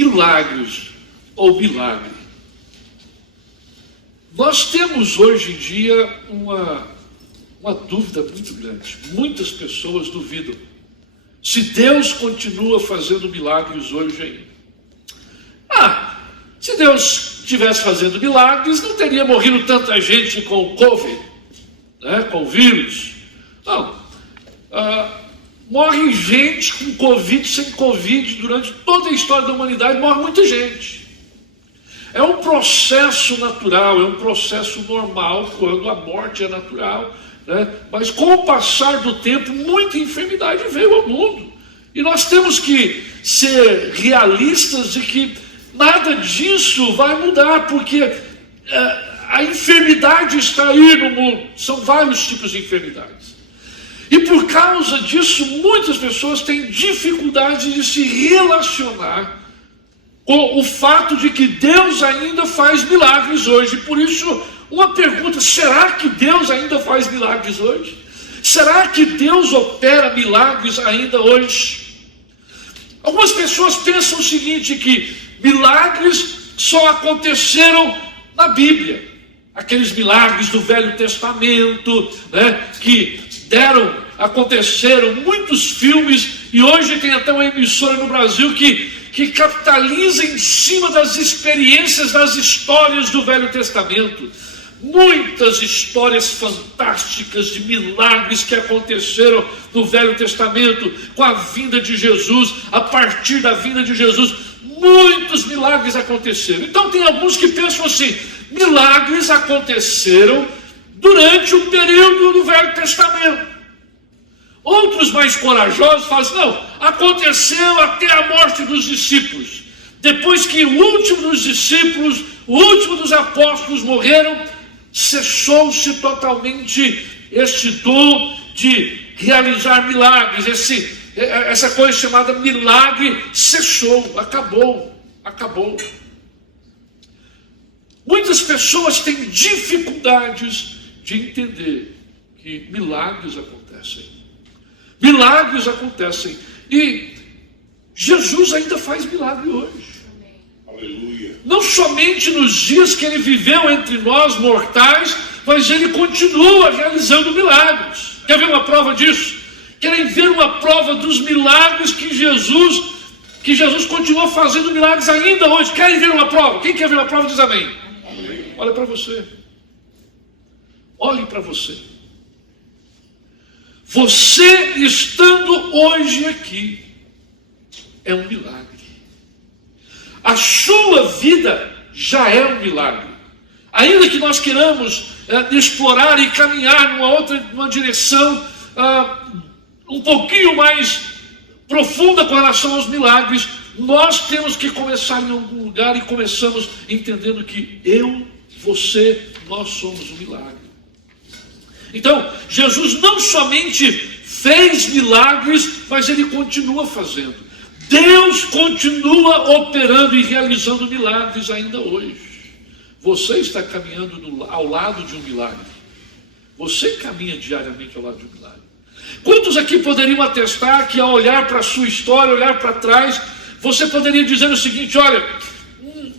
milagres ou milagre. Nós temos hoje em dia uma dúvida muito grande. Muitas pessoas duvidam se Deus continua fazendo milagres hoje ainda. Se Deus estivesse fazendo milagres, não teria morrido tanta gente com o Covid, né, com o vírus. Não. Morre gente com Covid, sem Covid, durante toda a história da humanidade, morre muita gente. É um processo natural, é um processo normal, quando a morte é natural, né? Mas com o passar do tempo, muita enfermidade veio ao mundo. E nós temos que ser realistas de que nada disso vai mudar, porque a enfermidade está aí no mundo. São vários tipos de enfermidades. E por causa disso, muitas pessoas têm dificuldade de se relacionar com o fato de que Deus ainda faz milagres hoje. Por isso, uma pergunta: será que Deus ainda faz milagres hoje? Será que Deus opera milagres ainda hoje? Algumas pessoas pensam o seguinte, que milagres só aconteceram na Bíblia. Aqueles milagres do Velho Testamento, né, que aconteceram muitos filmes, e hoje tem até uma emissora no Brasil que capitaliza em cima das experiências, das histórias do Velho Testamento. Muitas histórias fantásticas de milagres que aconteceram no Velho Testamento, com a vinda de Jesus. A partir da vinda de Jesus, muitos milagres aconteceram. Então tem alguns que pensam assim: milagres aconteceram durante o período do Velho Testamento. Outros mais corajosos falam assim: não, aconteceu até a morte dos discípulos. Depois que o último dos discípulos, o último dos apóstolos morreram, cessou-se totalmente este dom de realizar milagres. Essa coisa chamada milagre cessou, acabou. Muitas pessoas têm dificuldades de entender que milagres acontecem. Milagres acontecem. E Jesus ainda faz milagre hoje. Aleluia. Não somente nos dias que ele viveu entre nós mortais, mas ele continua realizando milagres. Quer ver uma prova disso? Querem ver uma prova dos milagres que Jesus continua fazendo milagres ainda hoje? Querem ver uma prova? Quem quer ver uma prova diz amém. Amém. Olha para você. Olhe para você. Você estando hoje aqui é um milagre. A sua vida já é um milagre. Ainda que nós queiramos explorar e caminhar numa direção um pouquinho mais profunda com relação aos milagres, nós temos que começar em algum lugar, e começamos entendendo que nós somos um milagre. Então, Jesus não somente fez milagres, mas ele continua fazendo. Deus continua operando e realizando milagres ainda hoje. Você está caminhando ao lado de um milagre. Você caminha diariamente ao lado de um milagre. Quantos aqui poderiam atestar que, ao olhar para a sua história, olhar para trás, você poderia dizer o seguinte: olha,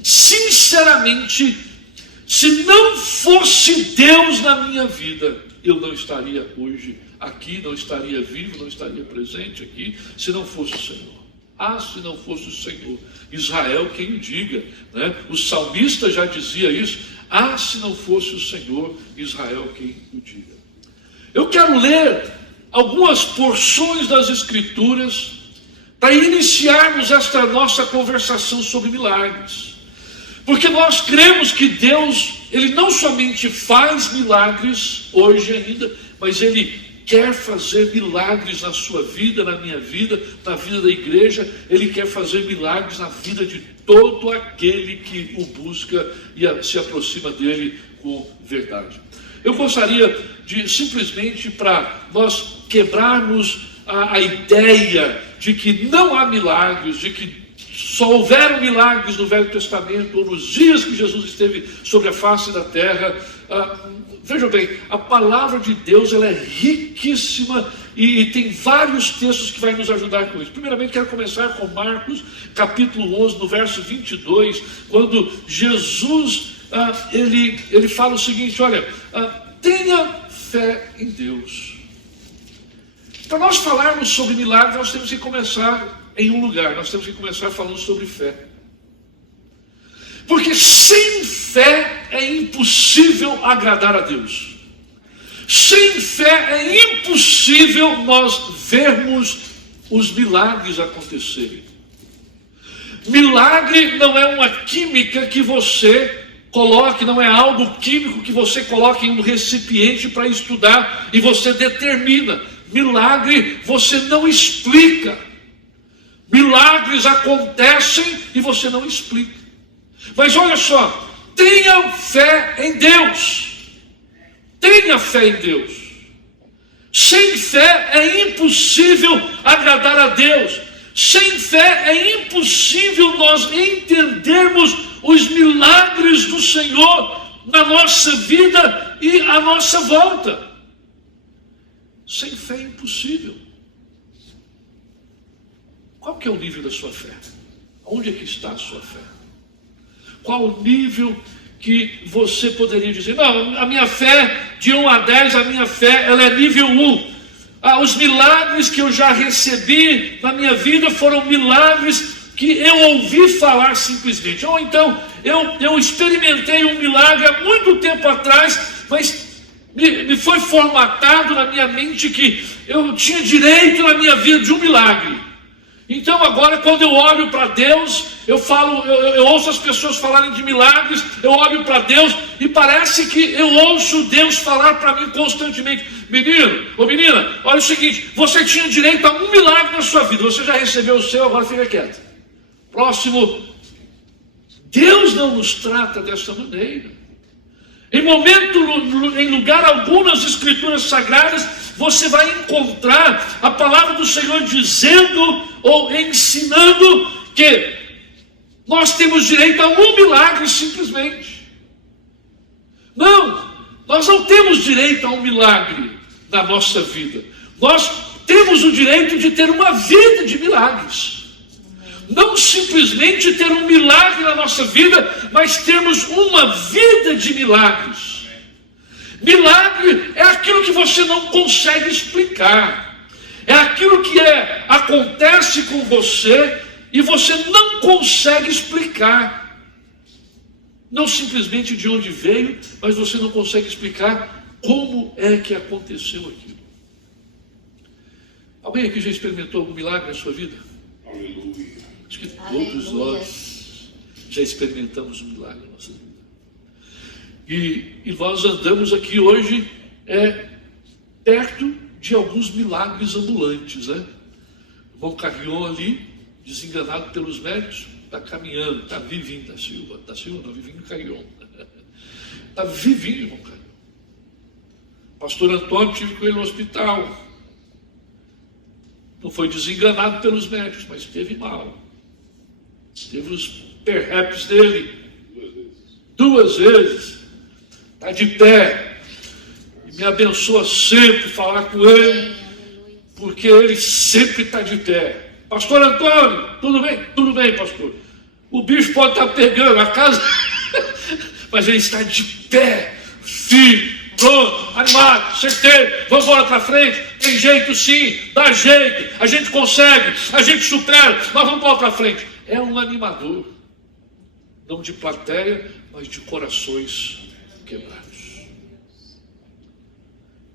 sinceramente, se não fosse Deus na minha vida, eu não estaria hoje aqui, não estaria vivo, não estaria presente aqui, se não fosse o Senhor. Se não fosse o Senhor. Israel, quem o diga, né? O salmista já dizia isso. Se não fosse o Senhor, Israel, quem o diga. Eu quero ler algumas porções das Escrituras para iniciarmos esta nossa conversação sobre milagres. Porque nós cremos que Deus, ele não somente faz milagres hoje ainda, mas ele quer fazer milagres na sua vida, na minha vida, na vida da igreja. Ele quer fazer milagres na vida de todo aquele que o busca e se aproxima dele com verdade. Eu gostaria de simplesmente, para nós quebrarmos a ideia de que não há milagres, de que só houveram milagres no Velho Testamento, ou nos dias que Jesus esteve sobre a face da terra. Vejam bem, a palavra de Deus ela é riquíssima e tem vários textos que vai nos ajudar com isso. Primeiramente, quero começar com Marcos, capítulo 11, no verso 22, quando Jesus ele fala o seguinte: olha, tenha fé em Deus. Para nós falarmos sobre milagres, nós temos que começar em um lugar, nós temos que começar falando sobre fé. Porque sem fé é impossível agradar a Deus. Sem fé é impossível nós vermos os milagres acontecerem. Milagre não é uma química que você coloque, não é algo químico que você coloque em um recipiente para estudar e você determina. Milagre você não explica. Milagres acontecem e você não explica. Mas olha só, tenha fé em Deus. Tenha fé em Deus. Sem fé é impossível agradar a Deus. Sem fé é impossível nós entendermos os milagres do Senhor na nossa vida e à nossa volta. Sem fé é impossível. Qual que é o nível da sua fé? Onde é que está a sua fé? Qual o nível que você poderia dizer? Não, a minha fé, de 1 a 10, a minha fé, ela é nível 1. Os milagres que eu já recebi na minha vida foram milagres que eu ouvi falar simplesmente. Ou então, eu experimentei um milagre há muito tempo atrás, mas me foi formatado na minha mente que eu tinha direito na minha vida de um milagre. Então agora, quando eu olho para Deus, eu ouço as pessoas falarem de milagres, eu olho para Deus e parece que eu ouço Deus falar para mim constantemente: menino, ou menina, olha o seguinte, você tinha direito a um milagre na sua vida, você já recebeu o seu, agora fica quieto. Próximo. Deus não nos trata dessa maneira. Em lugar algum nas Escrituras Sagradas, você vai encontrar a palavra do Senhor dizendo ou ensinando que nós temos direito a um milagre simplesmente. Não, nós não temos direito a um milagre na nossa vida. Nós temos o direito de ter uma vida de milagres. Não simplesmente ter um milagre na nossa vida, mas termos uma vida de milagres. Milagre é aquilo que você não consegue explicar. É aquilo que acontece com você e você não consegue explicar. Não simplesmente de onde veio, mas você não consegue explicar como é que aconteceu aquilo. Alguém aqui já experimentou algum milagre na sua vida? Aleluia. Acho que todos nós já experimentamos um milagre na nossa vida. E nós andamos aqui hoje perto de alguns milagres ambulantes, né? O irmão Carrion ali, desenganado pelos médicos, está caminhando, está vivinho da Silva não, vivinho Carrion. Está vivinho, irmão Carrion. Pastor Antônio, tive com ele no hospital. Não foi desenganado pelos médicos, mas esteve mal. Teve os perhaps dele 2 vezes. Está de pé. E me abençoa sempre falar com ele, porque ele sempre está de pé. Pastor Antônio, tudo bem? Tudo bem, pastor. O bicho pode estar pegando a casa, mas ele está de pé, firme, pronto, animado, certeiro. Vamos embora para frente. Tem jeito sim, dá jeito, a gente consegue, a gente supera, nós vamos embora para frente. É um animador, não de plateia, mas de corações quebrados.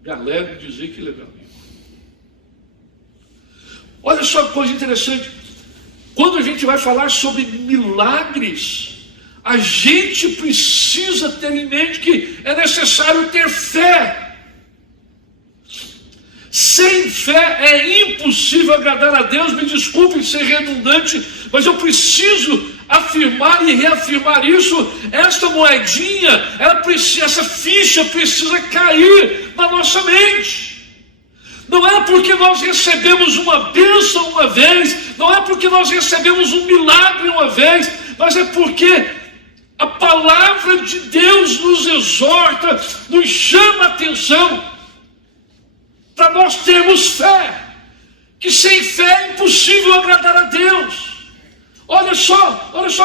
Me alegro de dizer que ele é meu amigo. Olha só que coisa interessante. Quando a gente vai falar sobre milagres, a gente precisa ter em mente que é necessário ter fé. Sem fé é impossível agradar a Deus. Me desculpem ser redundante, mas eu preciso afirmar e reafirmar isso. Esta moedinha, essa ficha precisa cair na nossa mente. Não é porque nós recebemos uma bênção uma vez, não é porque nós recebemos um milagre uma vez, mas é porque a palavra de Deus nos exorta, nos chama a atenção para nós termos fé, que sem fé é impossível agradar a Deus. Olha só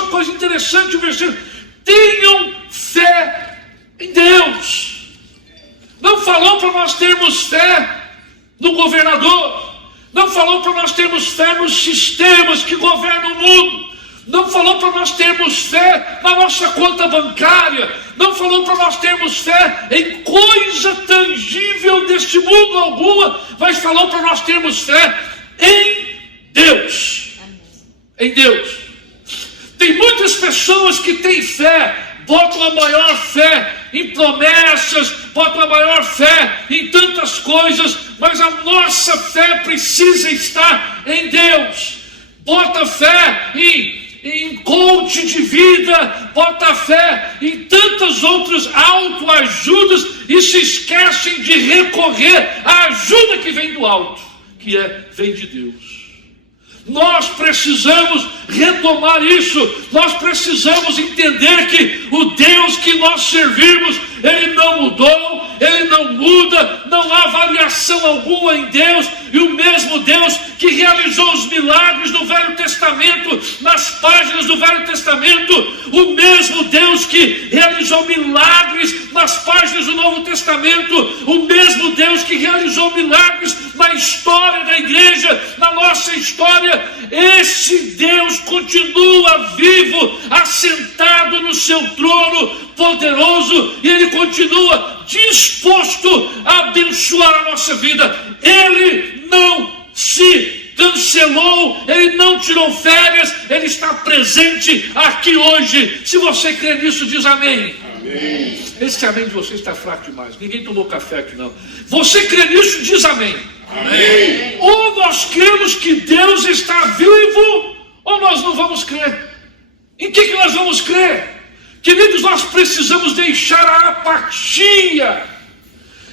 que coisa interessante o versículo: tenham fé em Deus. Não falou para nós termos fé no governador, não falou para nós termos fé nos sistemas que governam o mundo, não falou para nós termos fé na nossa conta bancária, não falou para nós termos fé em coisa tangível deste mundo alguma, mas falou para nós termos fé em Deus. Em Deus. Tem muitas pessoas que têm fé, botam a maior fé em promessas, botam a maior fé em tantas coisas, mas a nossa fé precisa estar em Deus. Bota fé em coach de vida, bota fé em tantas outras autoajudas e se esquecem de recorrer à ajuda que vem do alto, que vem de Deus. Nós precisamos retomar isso, nós precisamos entender que o Deus que nós servimos, Ele não mudou, Ele não muda, não há variação alguma em Deus, e o mesmo Deus que realizou os milagres no Velho Testamento, nas páginas do Velho Testamento, o mesmo Deus que realizou milagres nas páginas do Novo Testamento, o mesmo Deus que realizou milagres na história da igreja, na nossa história, esse Deus continua vivo, assentado no seu trono poderoso, e Ele continua disposto a abençoar a nossa vida. Ele não se cancelou, Ele não tirou férias, Ele está presente aqui hoje. Se você crê nisso, diz amém. Amém. Esse amém de vocês está fraco demais, ninguém tomou café aqui não. Você crê nisso, diz amém. Amém. Ou nós cremos que Deus está vivo, ou nós não vamos crer. Em que nós vamos crer? Queridos, nós precisamos deixar a apatia,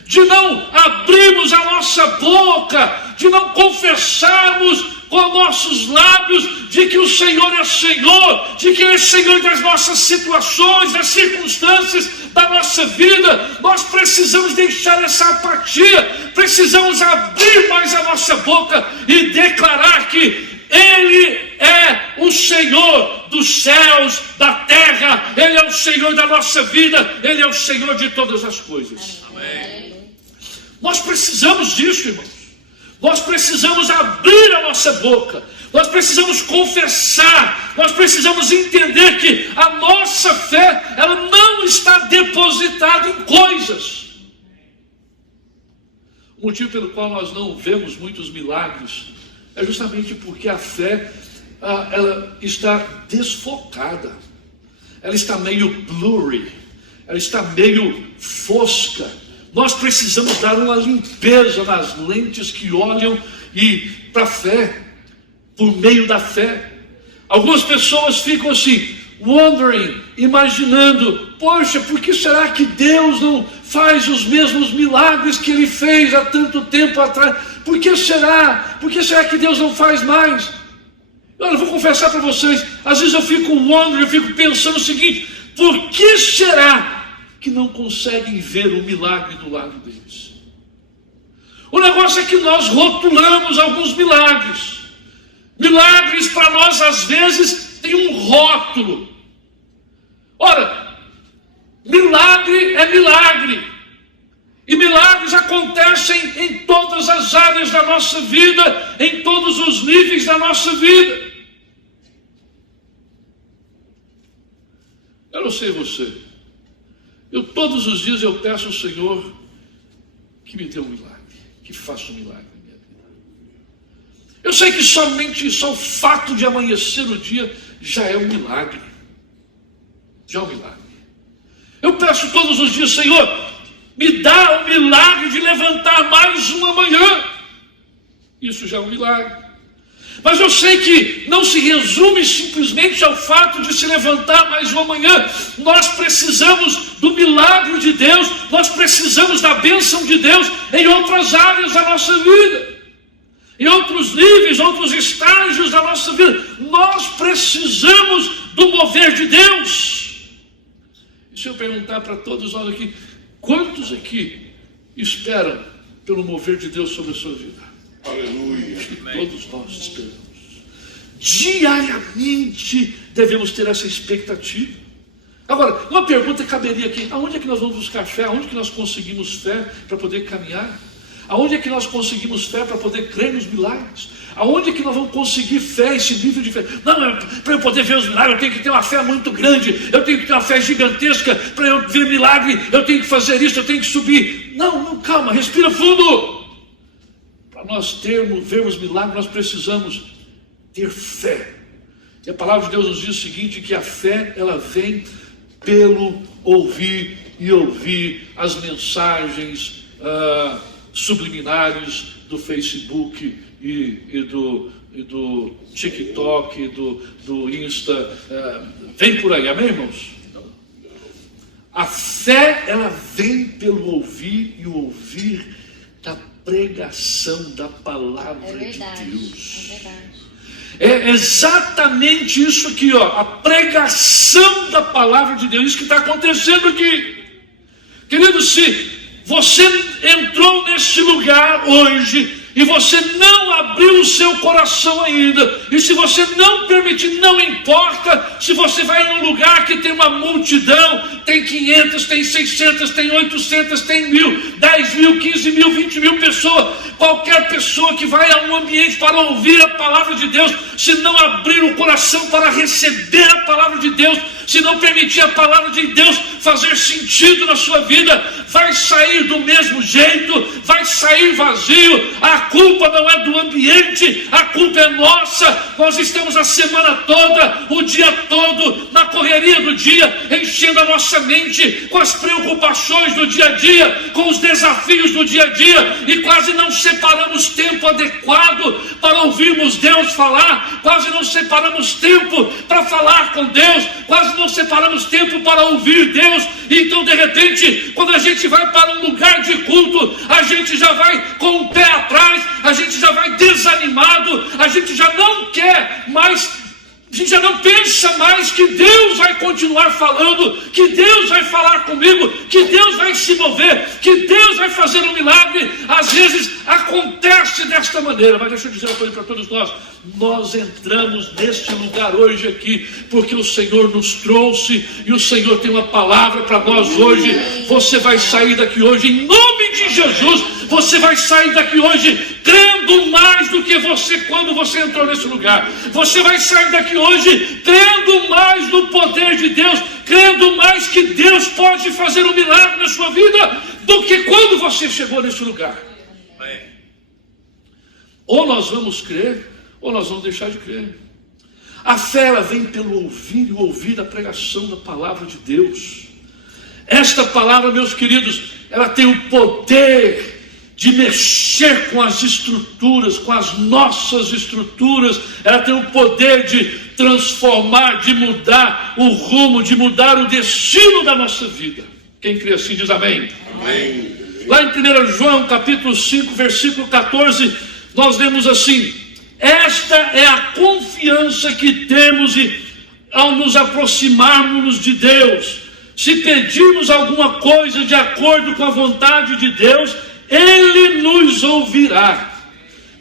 de não abrirmos a nossa boca, de não confessarmos com nossos lábios de que o Senhor é Senhor, de que Ele é Senhor das nossas situações, das circunstâncias da nossa vida. Nós precisamos deixar essa apatia, precisamos abrir mais a nossa boca e declarar que Ele é o Senhor dos céus, da terra, Ele é o Senhor da nossa vida, Ele é o Senhor de todas as coisas. Amém. Nós precisamos disso, irmãos. Nós precisamos abrir a nossa boca, nós precisamos confessar, nós precisamos entender que a nossa fé, ela não está depositada em coisas. O motivo pelo qual nós não vemos muitos milagres é justamente porque a fé, ela está desfocada, ela está meio blurry, ela está meio fosca. Nós precisamos dar uma limpeza nas lentes que olham para a fé, por meio da fé. Algumas pessoas ficam assim, wondering, imaginando, poxa, por que será que Deus não faz os mesmos milagres que Ele fez há tanto tempo atrás? Por que será? Por que será que Deus não faz mais? Olha, eu vou confessar para vocês, às vezes eu fico wondering, eu fico pensando o seguinte, por que será que não conseguem ver o milagre do lado deles? O negócio é que nós rotulamos alguns milagres. Milagres para nós às vezes tem um rótulo. Ora, milagre é milagre. E milagres acontecem em todas as áreas da nossa vida, em todos os níveis da nossa vida. Eu não sei você, todos os dias eu peço ao Senhor que me dê um milagre, que faça um milagre na minha vida. Eu sei que só o fato de amanhecer o dia já é um milagre. Já é um milagre. Eu peço todos os dias, Senhor, me dá o milagre de levantar mais uma manhã. Isso já é um milagre. Mas eu sei que não se resume simplesmente ao fato de se levantar mais uma manhã. Nós precisamos do milagre de Deus, nós nós precisamos da bênção de Deus em outras áreas da nossa vida, em outros níveis, outros estágios da nossa vida. Nós precisamos do mover de Deus. E se eu perguntar para todos nós aqui, quantos aqui esperam pelo mover de Deus sobre a sua vida? Aleluia. Todos nós esperamos. Diariamente devemos ter essa expectativa. Agora, uma pergunta caberia aqui: aonde é que nós vamos buscar fé? Aonde é que nós conseguimos fé para poder caminhar? Aonde é que nós conseguimos fé para poder crer nos milagres? Aonde é que nós vamos conseguir fé, esse nível de fé? Não, para eu poder ver os milagres, eu tenho que ter uma fé muito grande, eu tenho que ter uma fé gigantesca. Para eu ver milagre, eu tenho que fazer isso, eu tenho que subir. Não, calma, respira fundo. Para nós vermos milagre, nós precisamos ter fé. E a palavra de Deus nos diz o seguinte, que a fé, ela vem pelo ouvir, e ouvir as mensagens subliminares do Facebook e do TikTok, do Insta. Vem por aí, amém, irmãos? A fé, ela vem pelo ouvir, e o ouvir da pregação da palavra de Deus. É verdade. É exatamente isso aqui, ó, a pregação da palavra de Deus, isso que está acontecendo aqui. Querido, se você entrou nesse lugar hoje e você não abriu o seu coração ainda, e se você não permitir, não importa se você vai em um lugar que tem uma multidão, tem 500, tem 600, tem 800, tem 1000, 10 mil, 15 mil, 20 mil pessoas, qualquer pessoa que vai a um ambiente para ouvir a palavra de Deus, se não abrir o coração para receber a palavra de Deus, se não permitir a palavra de Deus fazer sentido na sua vida, vai sair do mesmo jeito, vai sair vazio. A culpa não é do ambiente, a culpa é nossa. Nós estamos a semana toda, o dia todo, na correria do dia, enchendo a nossa mente com as preocupações do dia a dia, com os desafios do dia a dia, e quase não separamos tempo adequado para ouvirmos Deus falar, quase não separamos tempo para falar com Deus, quase não separamos tempo para ouvir Deus. Então, de repente, quando a gente vai para um lugar de culto, a gente já vai com o pé atrás, a gente já vai desanimado, a gente já não quer mais, a gente já não pensa mais que Deus vai continuar falando, que Deus vai falar comigo, que Deus vai se mover, que Deus vai fazer um milagre. Às vezes acontece desta maneira, mas deixa eu dizer uma coisa para todos nós. Nós entramos neste lugar hoje aqui porque o Senhor nos trouxe, e o Senhor tem uma palavra para nós hoje. Você vai sair daqui hoje em nome de Jesus. Você vai sair daqui hoje crendo mais do que você quando você entrou nesse lugar. Você vai sair daqui hoje crendo mais no poder de Deus, crendo mais que Deus pode fazer um milagre na sua vida do que quando você chegou nesse lugar. Ou nós vamos crer, ou nós vamos deixar de crer. A fé, ela vem pelo ouvir, e o ouvir da pregação da palavra de Deus. Esta palavra, meus queridos, ela tem o poder de mexer com as estruturas, com as nossas estruturas. Ela tem o poder de transformar, de mudar o rumo, de mudar o destino da nossa vida. Quem crê assim diz amém. Amém. Lá em 1 João capítulo 5, versículo 14, nós lemos assim: esta é a confiança que temos ao nos aproximarmos de Deus. Se pedirmos alguma coisa de acordo com a vontade de Deus, Ele nos ouvirá.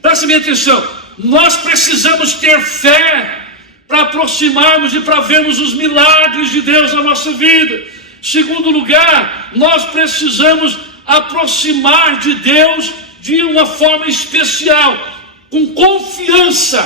Preste minha atenção. Nós precisamos ter fé para aproximarmos e para vermos os milagres de Deus na nossa vida. Segundo lugar, nós precisamos aproximar de Deus de uma forma especial, com confiança.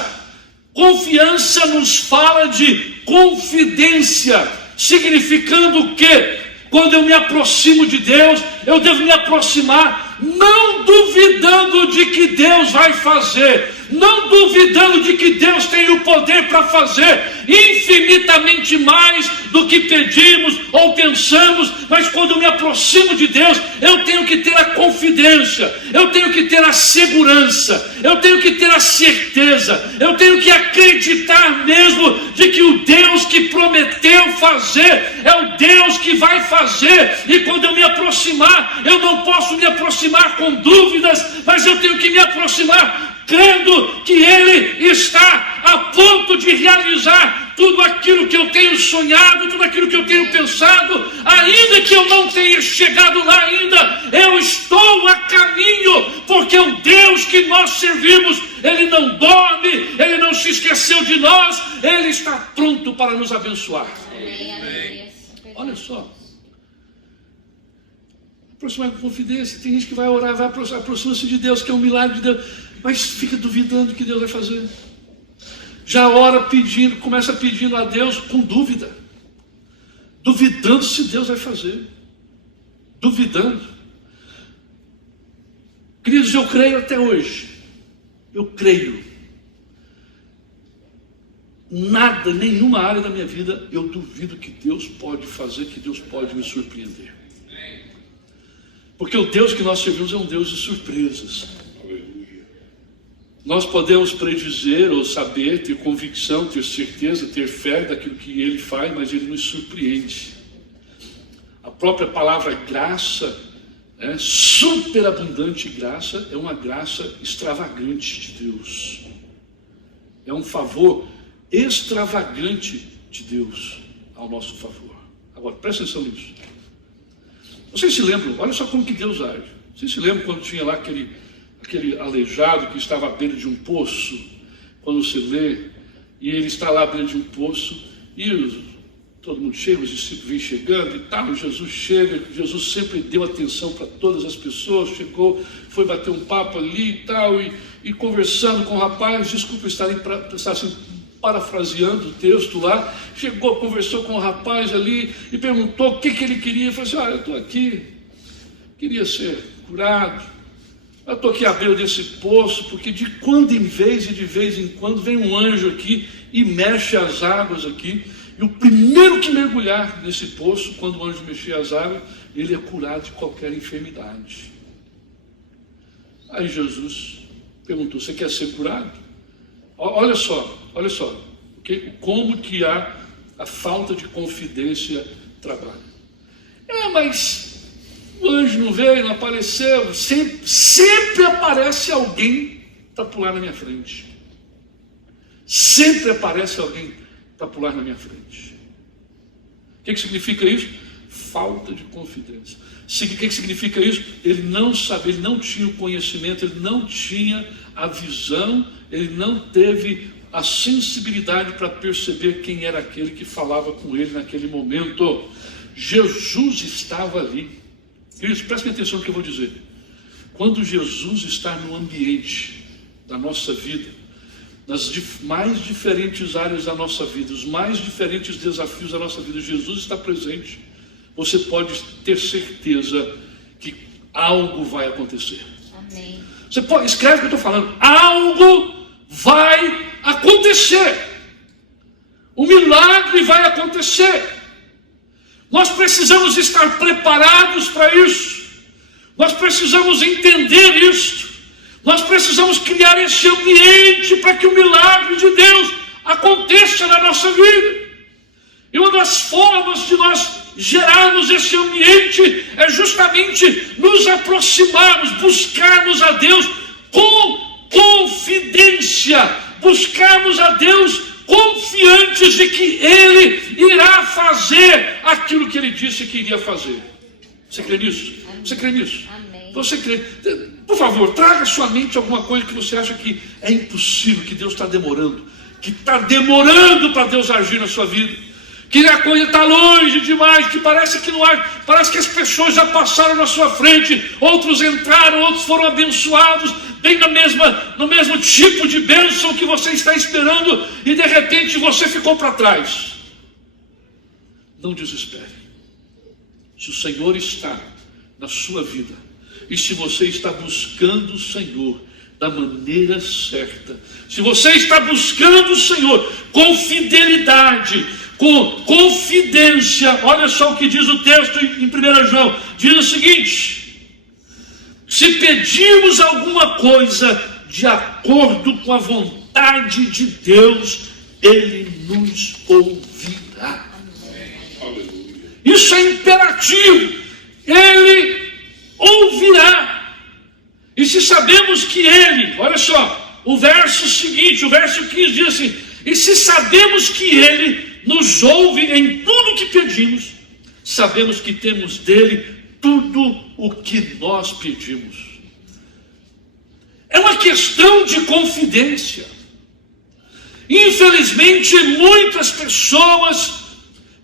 Confiança nos fala de confidência, significando que quando eu me aproximo de Deus, eu devo me aproximar não duvidando de que Deus vai fazer, não duvidando de que Deus tem o poder para fazer infinitamente mais do que pedimos ou pensamos, mas quando eu me aproximo de Deus, eu tenho que ter a confidência, eu tenho que ter a segurança, eu tenho que ter a certeza, eu tenho que acreditar mesmo de que o Deus que prometeu fazer é o Deus que vai fazer. E quando eu me aproximar, eu não posso me aproximar com dúvidas, mas eu tenho que me aproximar crendo que Ele está a ponto de realizar tudo aquilo que eu tenho sonhado, tudo aquilo que eu tenho pensado, ainda que eu não tenha chegado lá ainda, eu estou a caminho, porque o Deus que nós servimos, Ele não dorme, Ele não se esqueceu de nós, Ele está pronto para nos abençoar. Amém. Olha só. Aproximar com confidência. Tem gente que vai orar, vai aproximar-se de Deus, que é um milagre de Deus, mas fica duvidando que Deus vai fazer. Já ora pedindo, começa pedindo a Deus com dúvida, duvidando se Deus vai fazer, duvidando. Queridos, eu creio até hoje, eu creio. Nada, nenhuma área da minha vida, eu duvido que Deus pode fazer, que Deus pode me surpreender. Porque o Deus que nós servimos é um Deus de surpresas. Nós podemos predizer ou saber, ter convicção, ter certeza, ter fé daquilo que Ele faz, mas Ele nos surpreende. A própria palavra graça, superabundante graça, é uma graça extravagante de Deus. É um favor extravagante de Deus ao nosso favor. Agora, presta atenção nisso. Vocês se lembram, olha só como que Deus age. Vocês se lembram quando tinha lá aquele aleijado que estava à beira de um poço, quando você lê, e ele está lá à beira de um poço, e todo mundo chega, os discípulos vêm chegando e tal, Jesus chega, Jesus sempre deu atenção para todas as pessoas, chegou, foi bater um papo ali e tal, e conversando com o rapaz, desculpa estar assim, parafraseando o texto lá, chegou, conversou com o rapaz ali, e perguntou o que ele queria, falou assim, eu estou aqui, queria ser curado, eu estou aqui à beira desse poço, porque de quando em vez e de vez em quando vem um anjo aqui e mexe as águas aqui, e o primeiro que mergulhar nesse poço, quando o anjo mexer as águas, ele é curado de qualquer enfermidade. Aí Jesus perguntou, você quer ser curado? Olha só, como que a falta de confidência trabalha. Mas o anjo não veio, não apareceu, sempre aparece alguém para pular na minha frente. Sempre aparece alguém para pular na minha frente. O que significa isso? Falta de confidência. O que significa isso? Ele não sabia, ele não tinha o conhecimento, ele não tinha a visão, ele não teve a sensibilidade para perceber quem era aquele que falava com ele naquele momento. Jesus estava ali. Queridos, prestem atenção no que eu vou dizer. Quando Jesus está no ambiente da nossa vida, nas mais diferentes áreas da nossa vida, os mais diferentes desafios da nossa vida, Jesus está presente, você pode ter certeza que algo vai acontecer. Amém. Você pode, escreve o que eu estou falando, algo vai acontecer. O milagre vai acontecer. Nós precisamos estar preparados para isso. Nós precisamos entender isso. Nós precisamos criar esse ambiente para que o milagre de Deus aconteça na nossa vida. E uma das formas de nós gerarmos esse ambiente é justamente nos aproximarmos, buscarmos a Deus com confidência, buscarmos a Deus confiantes de que Ele irá fazer aquilo que Ele disse que iria fazer. Você crê nisso? Amém. Você crê nisso? Amém. Você crê? Por favor, traga à sua mente alguma coisa que você acha que é impossível, que Deus está demorando, que está demorando para Deus agir na sua vida, que a coisa está longe demais, que parece que não há, parece que as pessoas já passaram na sua frente, outros entraram, outros foram abençoados, bem no mesmo tipo de bênção que você está esperando, e de repente você ficou para trás. Não desespere. Se o Senhor está na sua vida, e se você está buscando o Senhor da maneira certa, se você está buscando o Senhor com fidelidade, com confidência, olha só o que diz o texto em 1 João, diz o seguinte: se pedirmos alguma coisa de acordo com a vontade de Deus, Ele nos ouvirá. Isso é imperativo, Ele ouvirá. E se sabemos que Ele, olha só, o verso seguinte, o verso 15 diz assim: e se sabemos que Ele nos ouve em tudo que pedimos, sabemos que temos dele tudo o que nós pedimos. É uma questão de confidência. Infelizmente, muitas pessoas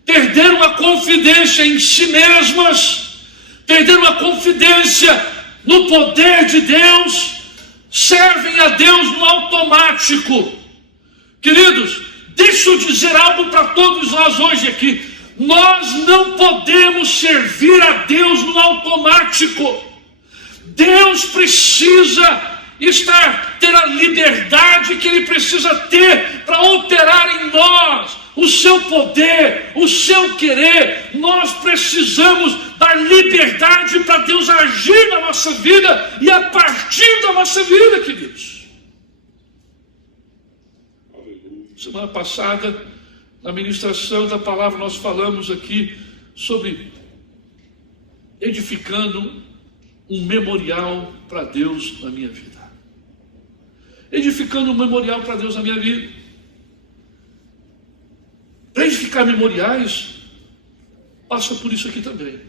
perderam a confidência em si mesmas, perderam a confidência no poder de Deus, servem a Deus no automático. Queridos, deixa eu dizer algo para todos nós hoje aqui. Nós não podemos servir a Deus no automático. Deus precisa ter a liberdade que Ele precisa ter para operar em nós o seu poder, o seu querer. Nós precisamos dar liberdade para Deus agir na nossa vida e a partir da nossa vida, queridos. Semana passada, na ministração da palavra, nós falamos aqui sobre edificando um memorial para Deus na minha vida. Edificando um memorial para Deus na minha vida. Para edificar memoriais, passa por isso aqui também.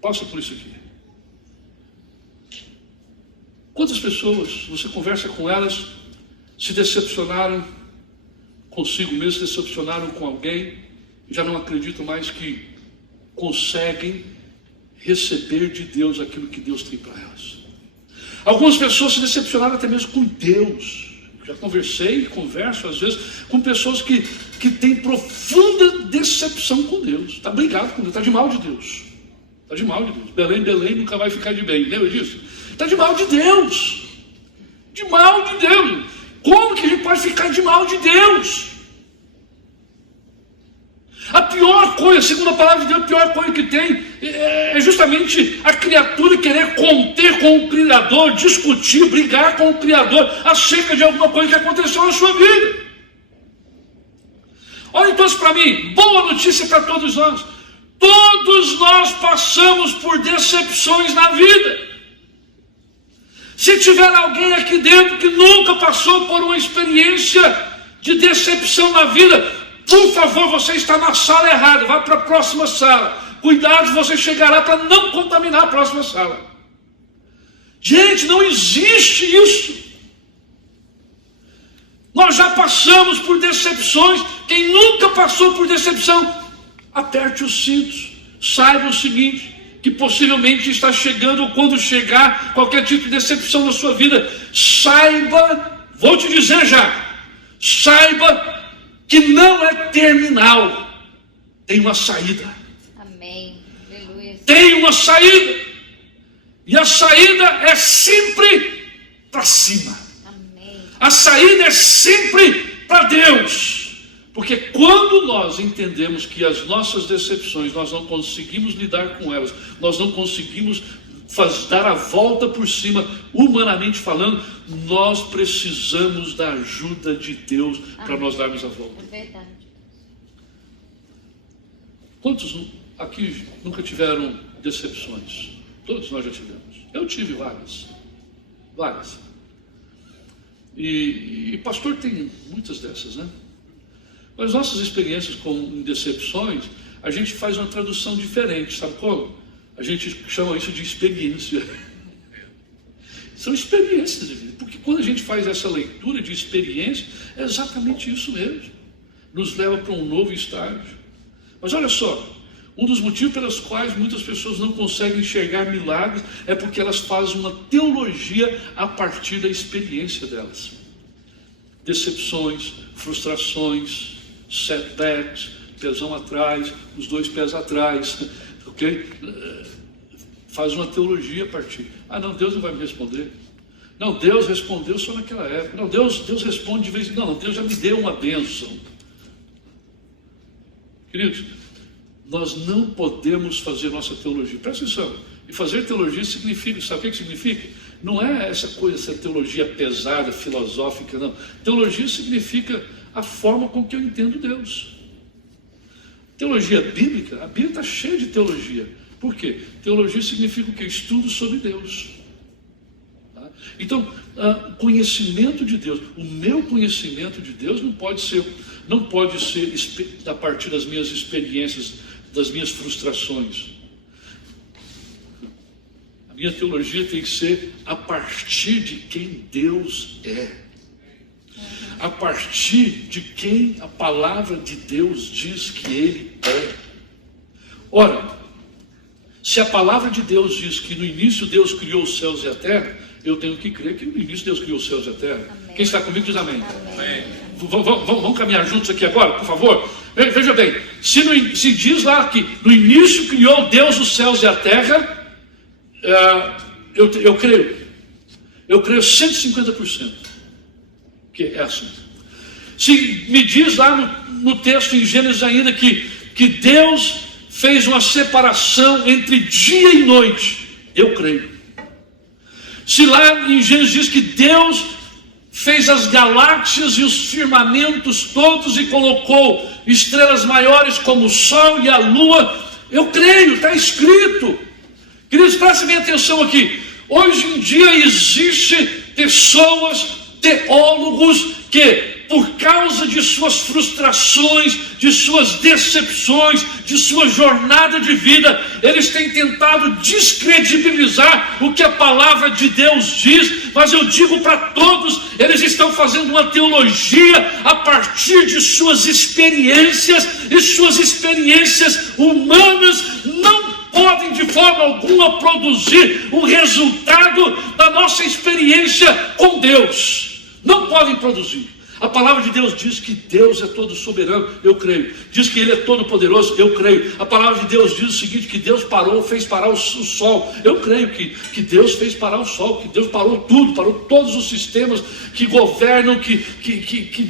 Passa por isso aqui. Quantas pessoas, você conversa com elas, se decepcionaram consigo mesmo, se decepcionaram com alguém, e já não acreditam mais que conseguem receber de Deus aquilo que Deus tem para elas. Algumas pessoas se decepcionaram até mesmo com Deus. Já conversei e converso às vezes com pessoas que têm profunda decepção com Deus. Está brigado com Deus, está de mal de Deus. Está de mal de Deus. Belém, Belém nunca vai ficar de bem, lembra disso? Está de mal de Deus. De mal de Deus. Como que a gente pode ficar de mal de Deus? A pior coisa, segundo a palavra de Deus, a pior coisa que tem é justamente a criatura querer conter com o Criador, discutir, brigar com o Criador acerca de alguma coisa que aconteceu na sua vida. Olha então para mim, boa notícia para todos nós. Todos nós passamos por decepções na vida. Se tiver alguém aqui dentro que nunca passou por uma experiência de decepção na vida, por favor, você está na sala errada, vá para a próxima sala. Cuidado, você chegará para não contaminar a próxima sala. Gente, não existe isso. Nós já passamos por decepções. Quem nunca passou por decepção, aperte os cintos. Saiba o seguinte, que possivelmente está chegando, ou quando chegar qualquer tipo de decepção na sua vida, saiba, vou te dizer já, saiba que não é terminal, tem uma saída. Amém. Aleluia. Tem uma saída, e a saída é sempre para cima. Amém. A saída é sempre para Deus. Porque quando nós entendemos que as nossas decepções, nós não conseguimos lidar com elas, nós não conseguimos dar a volta por cima, humanamente falando, nós precisamos da ajuda de Deus para nós darmos a volta. É verdade. Quantos aqui nunca tiveram decepções? Todos nós já tivemos. Eu tive várias. Várias. E pastor tem muitas dessas, né? Mas nossas experiências com decepções, a gente faz uma tradução diferente, sabe como? A gente chama isso de experiência. São experiências de vida. Porque quando a gente faz essa leitura de experiência, é exatamente isso mesmo. Nos leva para um novo estágio. Mas olha só, um dos motivos pelos quais muitas pessoas não conseguem enxergar milagres é porque elas fazem uma teologia a partir da experiência delas. Decepções, frustrações, setbacks, pezão atrás, os dois pés atrás, ok? faz uma teologia a partir. Ah, não, Deus não vai me responder. Não, Deus respondeu só naquela época. Não, Deus responde de vez em quando. Não, Deus já me deu uma bênção. Queridos, nós não podemos fazer nossa teologia. Presta atenção. E fazer teologia significa, sabe o que significa? Não é essa coisa, essa teologia pesada, filosófica, não. Teologia significa a forma com que eu entendo Deus. Teologia bíblica, a Bíblia está cheia de teologia. Por quê? Teologia significa o quê? Estudo sobre Deus. Tá? Então, conhecimento de Deus, o meu conhecimento de Deus não pode ser a partir das minhas experiências, das minhas frustrações. A minha teologia tem que ser a partir de quem Deus é. A partir de quem a palavra de Deus diz que Ele é. Ora, se a palavra de Deus diz que no início Deus criou os céus e a terra, eu tenho que crer que no início Deus criou os céus e a terra. Amém. Quem está comigo diz amém. Amém. Vamos caminhar juntos aqui agora, por favor. Veja bem, se diz lá que no início criou Deus os céus e a terra, eu creio 150%, que é assim. Se me diz lá no texto em Gênesis ainda que Deus fez uma separação entre dia e noite, eu creio. Se lá em Gênesis diz que Deus fez as galáxias e os firmamentos todos e colocou estrelas maiores como o sol e a lua, eu creio, está escrito. Queridos, prestem bem atenção aqui. Hoje em dia existem pessoas, teólogos, que por causa de suas frustrações, de suas decepções, de sua jornada de vida, eles têm tentado descredibilizar o que a palavra de Deus diz, mas eu digo para todos, eles estão fazendo uma teologia a partir de suas experiências, e suas experiências humanas não podem de forma alguma produzir o resultado da nossa experiência com Deus. Não podem produzir. A palavra de Deus diz que Deus é todo soberano, eu creio. Diz que Ele é todo poderoso, eu creio. A palavra de Deus diz o seguinte, que Deus fez parar o sol. Eu creio que Deus fez parar o sol, que Deus parou tudo, parou todos os sistemas que governam, que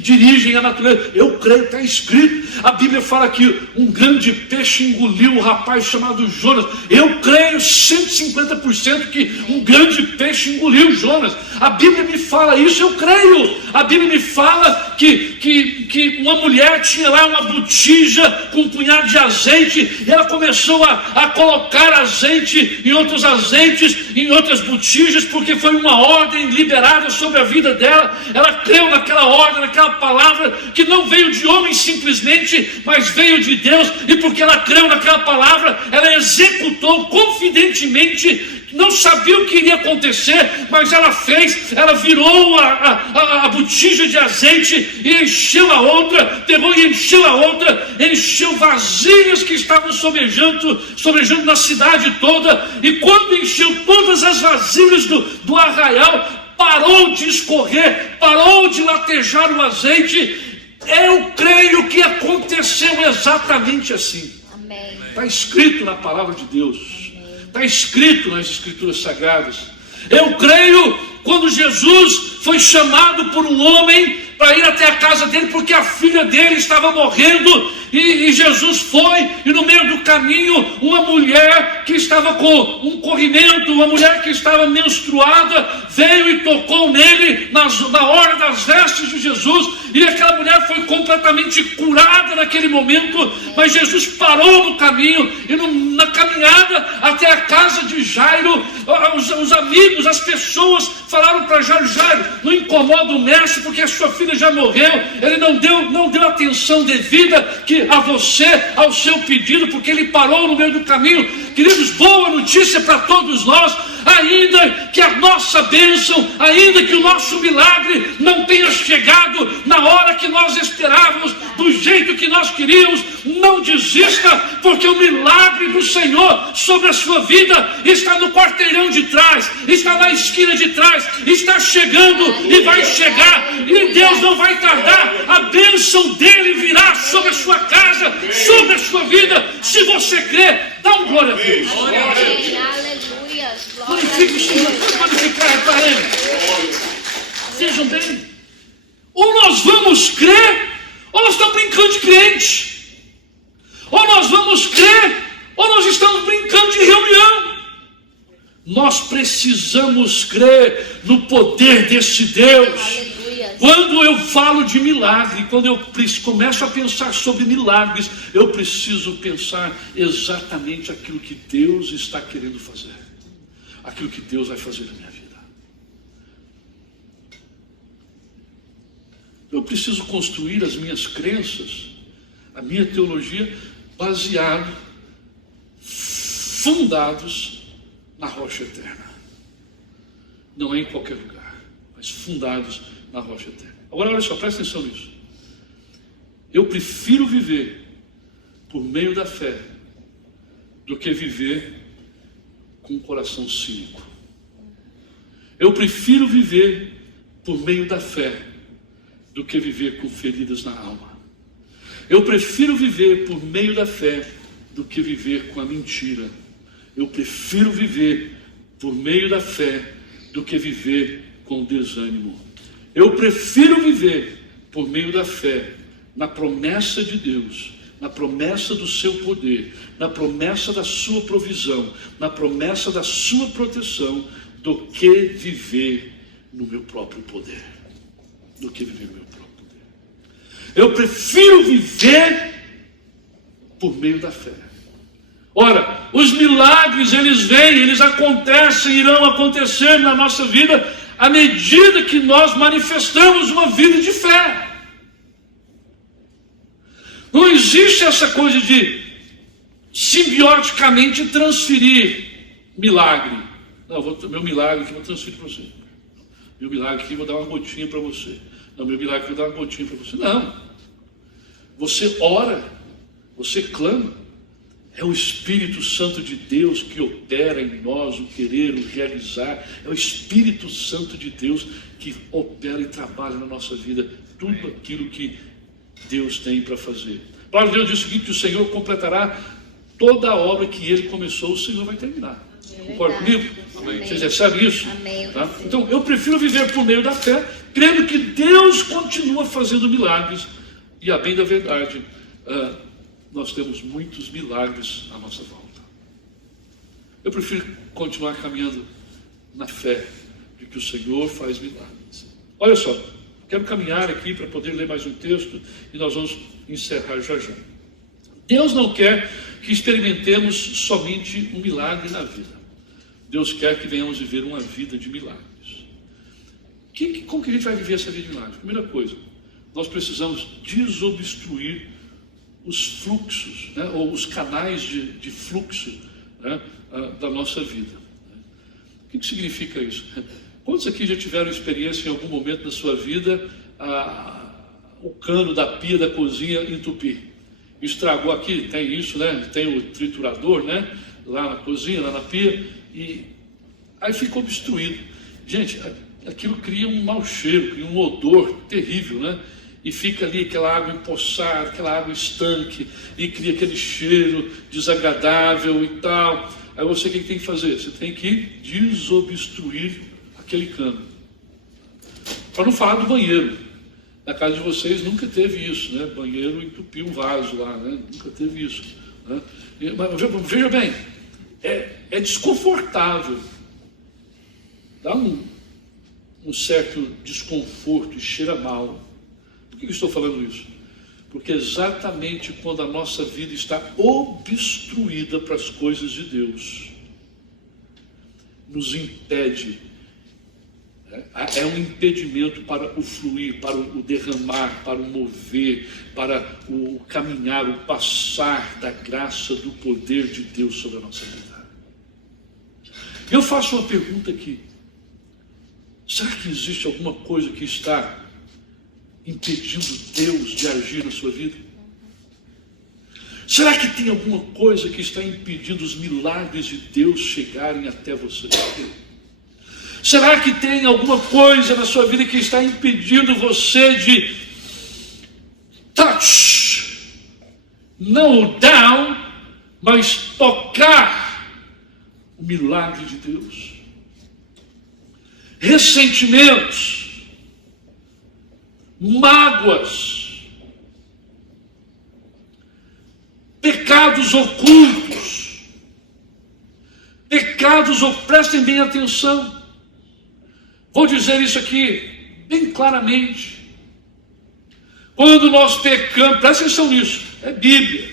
dirigem a natureza. Eu creio, está escrito. A Bíblia fala que um grande peixe engoliu um rapaz chamado Jonas. Eu creio 150% que um grande peixe engoliu Jonas. A Bíblia me fala isso, eu creio. A Bíblia me fala que uma mulher tinha lá uma botija com um punhado de azeite, e ela começou a colocar azeite em outros azeites, em outras botijas, porque foi uma ordem liberada sobre a vida dela. Ela creu naquela ordem, naquela palavra, que não veio de homem simplesmente, mas veio de Deus, e porque ela creu naquela palavra, ela executou confidentemente. Não sabia o que iria acontecer, mas ela fez, ela virou a botija de azeite e encheu a outra, pegou e encheu a outra, encheu vasilhas que estavam sobejando na cidade toda, e quando encheu todas as vasilhas do arraial, parou de escorrer, parou de latejar o azeite. Eu creio que aconteceu exatamente assim. Está escrito na palavra de Deus. Está escrito nas Escrituras Sagradas. Eu creio quando Jesus foi chamado por um homem para ir até a casa dele, porque a filha dele estava morrendo, e Jesus foi, e no meio do caminho, uma mulher que estava com um corrimento, uma mulher que estava menstruada, veio e tocou nele na hora das vestes de Jesus, e aquela mulher foi completamente curada naquele momento. Mas Jesus parou no caminho, e na caminhada até a casa de Jairo, os amigos, as pessoas falaram para Jairo, não incomoda o mestre, porque a sua filha já morreu, ele não deu atenção devida a você, ao seu pedido, porque ele parou no meio do caminho. Queridos, boa notícia para todos nós: ainda que a nossa bênção, ainda que o nosso milagre não tenha chegado na hora que nós esperávamos, do jeito que nós queríamos, não desista, porque o milagre do Senhor sobre a sua vida está no quarteirão de trás, está na esquina de trás, está chegando e vai chegar, e Deus não vai tardar. A bênção dele virá sobre a sua casa, sobre a sua vida. Se você crê, dá um glória a Deus. Aleluia. Glorifique o Senhor. Glorificar para Ele. Vejam bem. Ou nós vamos crer, ou nós estamos brincando de crente. Ou nós vamos crer, ou nós estamos brincando de reunião. Nós precisamos crer no poder desse Deus. Aleluia. Quando eu falo de milagre, quando eu começo a pensar sobre milagres, eu preciso pensar exatamente aquilo que Deus está querendo fazer. Aquilo que Deus vai fazer na minha vida. Eu preciso construir as minhas crenças, a minha teologia, baseado, fundados na rocha eterna. Não é em qualquer lugar, mas fundados na rocha eterna. Agora olha só, presta atenção nisso. Eu prefiro viver por meio da fé do que viver com um coração cínico. Eu prefiro viver por meio da fé do que viver com feridas na alma. Eu prefiro viver por meio da fé do que viver com a mentira. Eu prefiro viver por meio da fé do que viver com o desânimo. Eu prefiro viver por meio da fé na promessa de Deus, na promessa do seu poder, na promessa da sua provisão, na promessa da sua proteção, do que viver no meu próprio poder. Do que viver no meu próprio poder. Eu prefiro viver por meio da fé. Ora, os milagres, eles vêm, eles acontecem, irão acontecer na nossa vida à medida que nós manifestamos uma vida de fé. Não existe essa coisa de simbioticamente transferir milagre. Não, meu milagre aqui eu vou transferir para você. Meu milagre aqui eu vou dar uma gotinha para você. Não, meu milagre aqui eu vou dar uma gotinha para você. Não. Você ora, você clama. É o Espírito Santo de Deus que opera em nós o querer, o realizar. É o Espírito Santo de Deus que opera e trabalha na nossa vida tudo aquilo que Deus tem para fazer. A palavra de Deus diz o seguinte: que o Senhor completará toda a obra que Ele começou, o Senhor vai terminar. Concorda comigo? Amém. Vocês recebem isso? Amém. Tá? Então eu prefiro viver por meio da fé, crendo que Deus continua fazendo milagres. E a bem da verdade, nós temos muitos milagres à nossa volta. Eu prefiro continuar caminhando na fé de que o Senhor faz milagres. Olha só, quero caminhar aqui para poder ler mais um texto e nós vamos encerrar já já. Deus não quer que experimentemos somente um milagre na vida. Deus quer que venhamos viver uma vida de milagres. Como que a gente vai viver essa vida de milagres? Primeira coisa, nós precisamos desobstruir os fluxos, né, ou os canais de fluxo, né, da nossa vida. O que significa isso? Quantos aqui já tiveram experiência em algum momento da sua vida, o cano da pia da cozinha entupir? Estragou aqui, tem isso, né? Tem o triturador, né? Lá na cozinha, lá na pia, e aí ficou obstruído. Gente, aquilo cria um mau cheiro, cria um odor terrível, né? E fica ali aquela água empoçada, aquela água estanque, e cria aquele cheiro desagradável e tal. Aí você o que tem que fazer? Você tem que desobstruir aquele cano. Para não falar do banheiro. Na casa de vocês nunca teve isso, né? Banheiro entupiu um vaso lá, né? Nunca teve isso, né? Mas veja bem, é desconfortável. Dá um certo desconforto e cheira mal. Por que eu estou falando isso? Porque exatamente quando a nossa vida está obstruída para as coisas de Deus, nos impede, é um impedimento para o fluir, para o derramar, para o mover, para o caminhar, o passar da graça, do poder de Deus sobre a nossa vida. Eu faço uma pergunta aqui: será que existe alguma coisa que está impedindo Deus de agir na sua vida? Será que tem alguma coisa que está impedindo os milagres de Deus chegarem até você? Será que tem alguma coisa na sua vida que está impedindo você de touch, não down, mas tocar o milagre de Deus? ressentimentos, mágoas, pecados ocultos, prestem bem atenção. Vou dizer isso aqui bem claramente. Quando nós pecamos, presta atenção nisso, é Bíblia.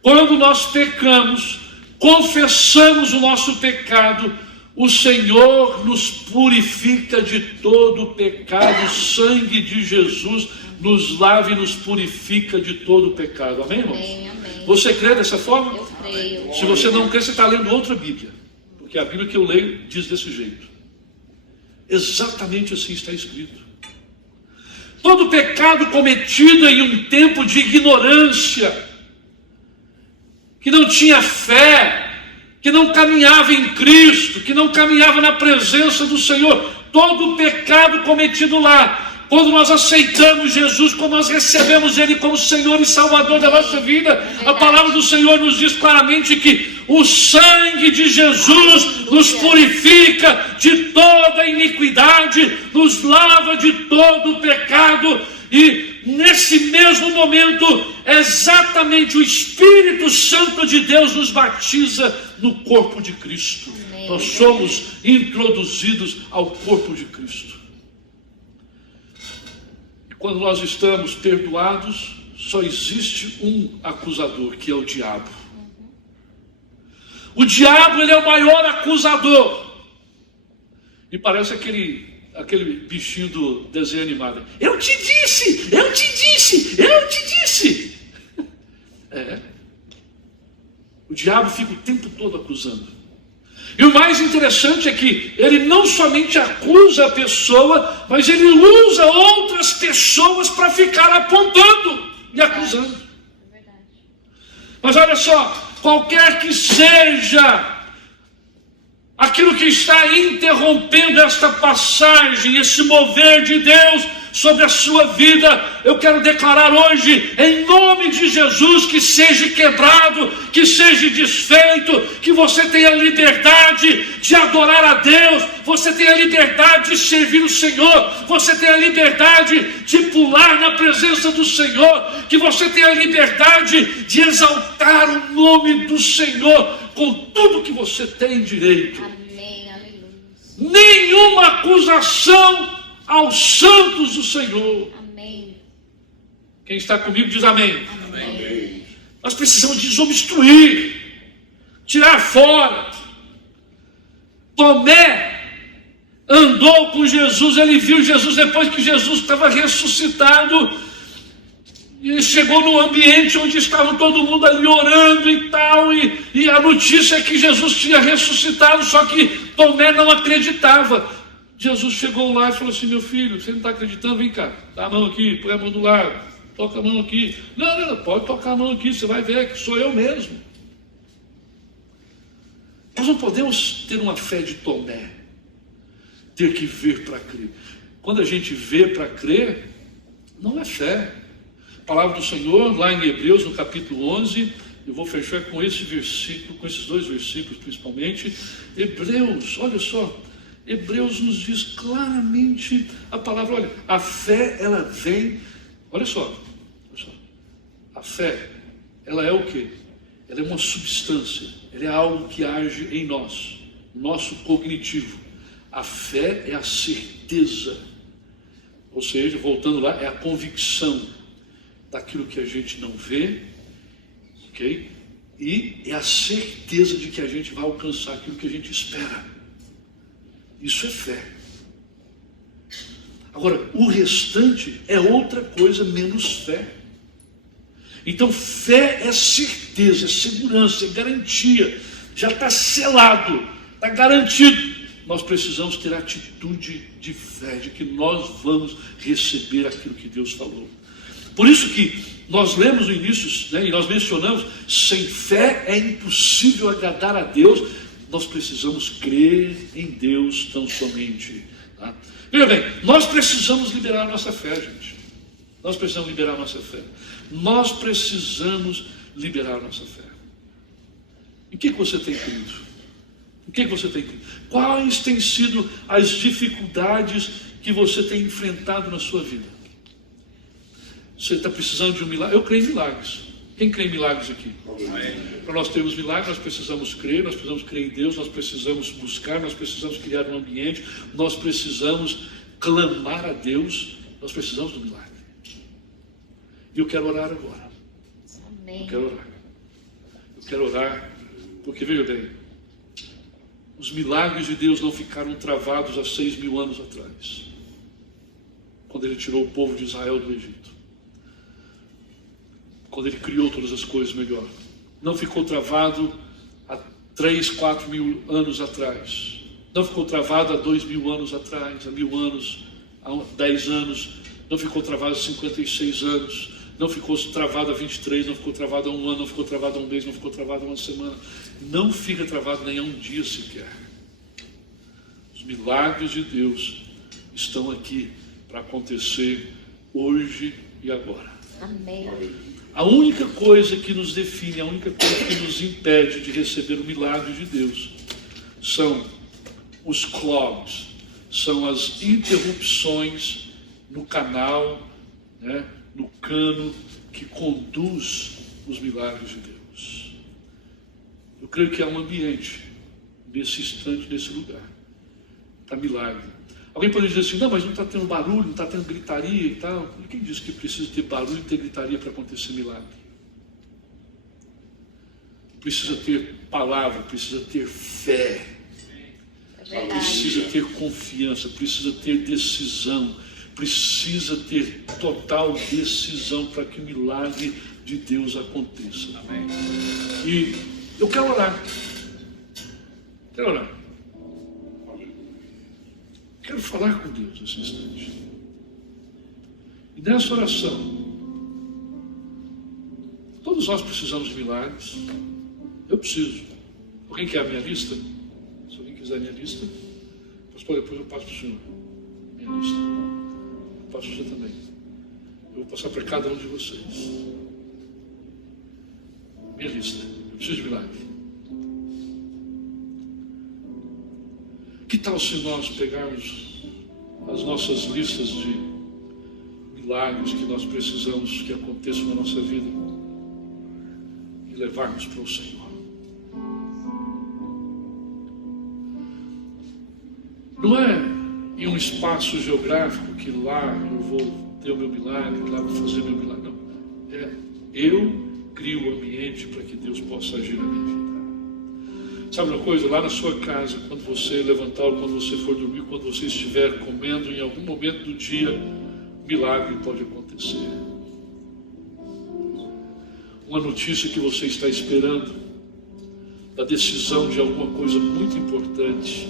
Quando nós pecamos, confessamos o nosso pecado, o Senhor nos purifica de todo o pecado, o sangue de Jesus nos lava e nos purifica de todo o pecado. Amém, irmãos? Amém, amém. Você crê dessa forma? Eu creio. Se você não crê, você está lendo outra Bíblia. Porque a Bíblia que eu leio diz desse jeito. Exatamente assim está escrito. Todo pecado cometido em um tempo de ignorância, que não tinha fé, que não caminhava em Cristo, que não caminhava na presença do Senhor, todo pecado cometido lá, quando nós aceitamos Jesus, quando nós recebemos Ele como Senhor e Salvador da nossa vida, a palavra do Senhor nos diz claramente que o sangue de Jesus nos purifica de toda iniquidade, nos lava de todo o pecado, e nesse mesmo momento, exatamente o Espírito Santo de Deus nos batiza no corpo de Cristo. Amém. Nós somos introduzidos ao corpo de Cristo. E quando nós estamos perdoados, só existe um acusador, que é o diabo. O diabo, ele é o maior acusador. E parece aquele bichinho do desenho animado. Eu te disse, eu te disse, eu te disse. É. O diabo fica o tempo todo acusando. E o mais interessante é que ele não somente acusa a pessoa, mas ele usa outras pessoas para ficar apontando e acusando. É verdade. Mas olha só, qualquer que seja aquilo que está interrompendo esta passagem, esse mover de Deus sobre a sua vida, eu quero declarar hoje, em nome de Jesus, que seja quebrado, que seja desfeito, que você tenha liberdade de adorar a Deus, você tenha liberdade de servir o Senhor, você tenha liberdade de pular na presença do Senhor, que você tenha liberdade de exaltar o nome do Senhor com tudo que você tem direito. Amém, aleluia. Nenhuma acusação aos santos do Senhor. Amém. Quem está comigo diz amém. Amém. Nós precisamos desobstruir, tirar fora. Tomé andou com Jesus, ele viu Jesus depois que Jesus estava ressuscitado, e chegou no ambiente onde estava todo mundo ali orando e tal, e a notícia é que Jesus tinha ressuscitado, só que Tomé não acreditava. Jesus chegou lá e falou assim: meu filho, você não está acreditando? Vem cá, dá a mão aqui, põe a mão do lado, toca a mão aqui. Não, pode tocar a mão aqui, você vai ver que sou eu mesmo. Nós não podemos ter uma fé de Tomé, ter que ver para crer. Quando a gente vê para crer, não é fé. A palavra do Senhor, lá em Hebreus, no capítulo 11, eu vou fechar com esse versículo, com esses dois versículos principalmente. Hebreus, olha só, Hebreus nos diz claramente a palavra, olha, a fé, ela vem, olha só, a fé, ela é o quê? Ela é uma substância, ela é algo que age em nós, nosso cognitivo. A fé é a certeza, ou seja, voltando lá, é a convicção daquilo que a gente não vê, ok? E é a certeza de que a gente vai alcançar aquilo que a gente espera. Isso é fé. Agora, o restante é outra coisa menos fé. Então, fé é certeza, é segurança, é garantia. Já está selado, está garantido. Nós precisamos ter atitude de fé, de que nós vamos receber aquilo que Deus falou. Por isso que nós lemos no início, né, e nós mencionamos, sem fé é impossível agradar a Deus. Nós precisamos crer em Deus tão somente. Tá? Veja bem, nós precisamos liberar a nossa fé, gente. Nós precisamos liberar a nossa fé. Nós precisamos liberar a nossa fé. Em que você tem crido? Em que você tem? Quais têm sido as dificuldades que você tem enfrentado na sua vida? Você está precisando de um milagre? Eu creio em milagres. Quem crê em milagres aqui? Para nós termos milagres, nós precisamos crer em Deus, nós precisamos buscar, nós precisamos criar um ambiente, nós precisamos clamar a Deus, nós precisamos do milagre. E eu quero orar agora. Amém. Eu quero orar, porque veja bem, os milagres de Deus não ficaram travados há 6.000 anos atrás, quando Ele tirou o povo de Israel do Egito, quando Ele criou todas as coisas melhor. Não ficou travado há 3, 4 mil anos atrás, não ficou travado há 2.000 anos atrás, há 1.000 anos, há 10 anos, não ficou travado há 56 anos, não ficou travado há 23, não ficou travado há 1 ano, não ficou travado há 1 mês, não ficou travado há 1 semana, não fica travado nem há 1 dia sequer. Os milagres de Deus estão aqui para acontecer hoje e agora. Amém. A única coisa que nos define, a única coisa que nos impede de receber o milagre de Deus são os clogs, são as interrupções no canal, né, no cano que conduz os milagres de Deus. Eu creio que há um ambiente nesse instante, nesse lugar, para milagre. Alguém pode dizer assim, não, mas não está tendo barulho, não está tendo gritaria e tal. E quem disse que precisa ter barulho e ter gritaria para acontecer milagre? Precisa ter palavra, precisa ter fé, precisa ter confiança, precisa ter decisão, precisa ter total decisão para que o milagre de Deus aconteça. Amém. E eu quero orar. Quero falar com Deus nesse instante. E nessa oração, todos nós precisamos de milagres. Eu preciso. Alguém quer a minha lista? Se alguém quiser a minha lista, pastor, depois eu passo para o senhor. Minha lista. Eu passo para o senhor também. Eu vou passar para cada um de vocês. Minha lista. Eu preciso de milagre. Que tal se nós pegarmos as nossas listas de milagres que nós precisamos que aconteçam na nossa vida e levarmos para o Senhor? Não é em um espaço geográfico que lá eu vou ter o meu milagre, lá vou fazer meu milagre. Não. É eu crio o ambiente para que Deus possa agir na minha vida. Sabe uma coisa? Lá na sua casa, quando você levantar, ou quando você for dormir, quando você estiver comendo, em algum momento do dia, um milagre pode acontecer. Uma notícia que você está esperando, da decisão de alguma coisa muito importante,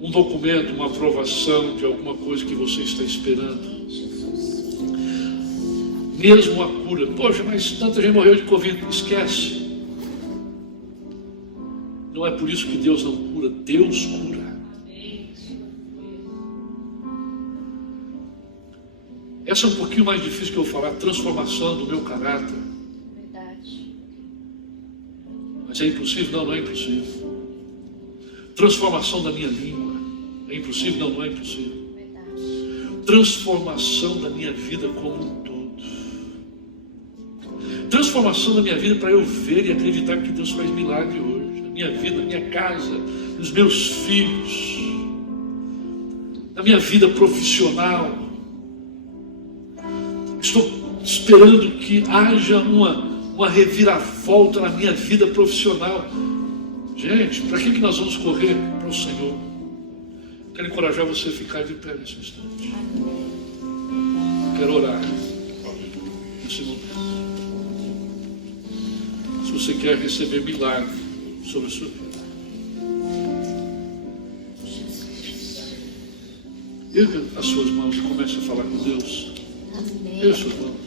um documento, uma aprovação de alguma coisa que você está esperando. Mesmo a cura. Poxa, mas tanta gente morreu de Covid. Esquece. Não é por isso que Deus não cura. Deus cura. Essa é um pouquinho mais difícil que eu falar. Transformação do meu caráter. Verdade. Mas é impossível? Não, não é impossível. Transformação da minha língua. É impossível? Não, não é impossível. Verdade. Transformação da minha vida como um todo. Transformação da minha vida para eu ver e acreditar que Deus faz milagre hoje. Na minha vida, na minha casa, nos meus filhos, na minha vida profissional. Estou esperando que haja uma reviravolta na minha vida profissional. Gente, para que nós vamos correr? Para o Senhor. Quero encorajar você a ficar de pé nesse instante. Quero orar nesse momento. Se você quer receber milagre sobre a sua vida, erga as suas mãos e comece a falar com Deus. Amém. Erga as suas mãos.